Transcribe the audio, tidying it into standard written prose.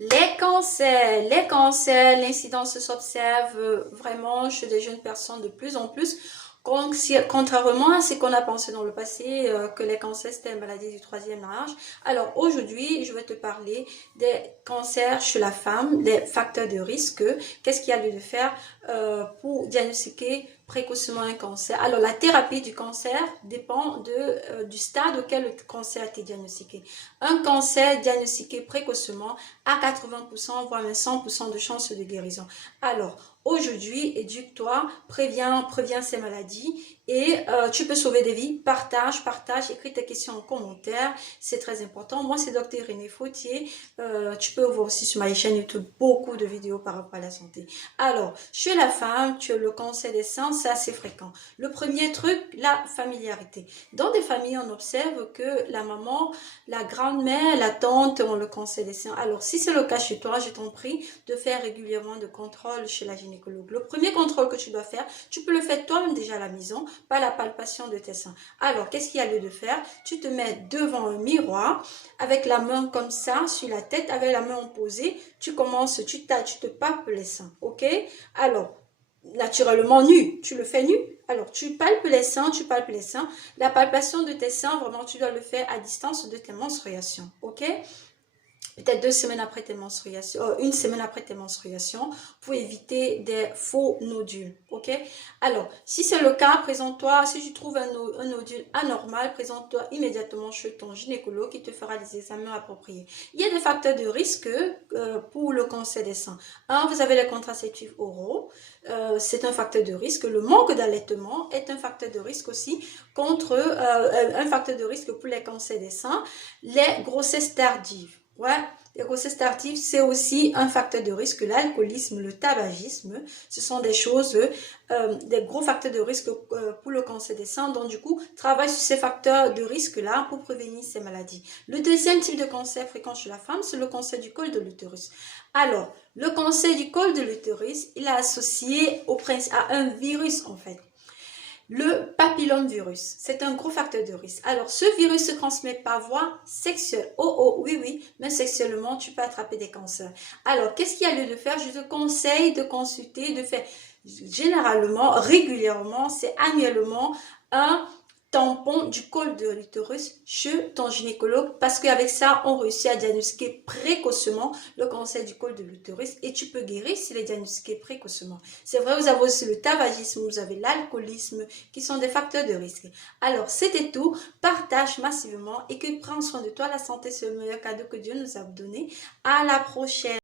Les cancers, l'incidence s'observe vraiment chez des jeunes personnes de plus en plus. Contrairement à ce qu'on a pensé dans le passé, que les cancers c'était une maladie du troisième âge. Alors aujourd'hui, je vais te parler des cancers chez la femme, des facteurs de risque. Qu'est-ce qu'il y a lieu de faire pour diagnostiquer précocement un cancer? Alors la thérapie du cancer dépend du stade auquel le cancer a été diagnostiqué. Un cancer diagnostiqué précocement a 80% voire même 100% de chances de guérison. Alors aujourd'hui, éduque-toi, préviens ces maladies et tu peux sauver des vies. Partage, écris tes questions en commentaire, c'est très important. Moi, c'est Dr René Fautier. Tu peux voir aussi sur ma chaîne YouTube beaucoup de vidéos par rapport à la santé. Alors, chez la femme, tu as le cancer des seins, c'est assez fréquent. Le premier truc, la familiarité. Dans des familles, on observe que la maman, la grand-mère, la tante ont le cancer des seins. Alors, si c'est le cas chez toi, je t'en prie de faire régulièrement de contrôles chez la gynécologue. Le premier contrôle que tu dois faire, tu peux le faire toi-même déjà à la maison, par la palpation de tes seins. Alors, qu'est-ce qu'il y a lieu de faire? Tu te mets devant un miroir, avec la main comme ça, sur la tête, avec la main posée, tu commences, tu te palpes les seins, ok? Alors, naturellement nu, tu le fais nu. Alors, tu palpes les seins, La palpation de tes seins, vraiment, tu dois le faire à distance de tes menstruations, ok? Peut-être 2 semaines après tes menstruations, une semaine après tes menstruations, pour éviter des faux nodules, ok? Alors, si c'est le cas, présente-toi, si tu trouves un nodule anormal, présente-toi immédiatement chez ton gynécologue qui te fera des examens appropriés. Il y a des facteurs de risque pour le cancer des seins. Un, vous avez les contraceptifs oraux, c'est un facteur de risque. Le manque d'allaitement est un facteur de risque aussi un facteur de risque pour les cancers des seins. Les grossesses tardives. Ouais, les grossesses tardives, c'est aussi un facteur de risque. L'alcoolisme, le tabagisme, ce sont des choses, des gros facteurs de risque pour le cancer des seins. Donc, du coup, travaille sur ces facteurs de risque-là pour prévenir ces maladies. Le deuxième type de cancer fréquent chez la femme, c'est le cancer du col de l'utérus. Alors, le cancer du col de l'utérus, il est associé à un virus, en fait. Le papillomavirus, c'est un gros facteur de risque. Alors, ce virus se transmet par voie sexuelle. Oui, mais sexuellement, tu peux attraper des cancers. Alors, qu'est-ce qu'il y a lieu de faire? Je te conseille de consulter, de faire généralement, régulièrement, c'est annuellement, un tampon du col de l'utérus chez ton gynécologue parce qu'avec ça, on réussit à diagnostiquer précocement le cancer du col de l'utérus et tu peux guérir s'il est diagnostiqué précocement. C'est vrai, vous avez aussi le tabagisme, vous avez l'alcoolisme qui sont des facteurs de risque. Alors, c'était tout. Partage massivement et que prends soin de toi. La santé, c'est le meilleur cadeau que Dieu nous a donné. À la prochaine.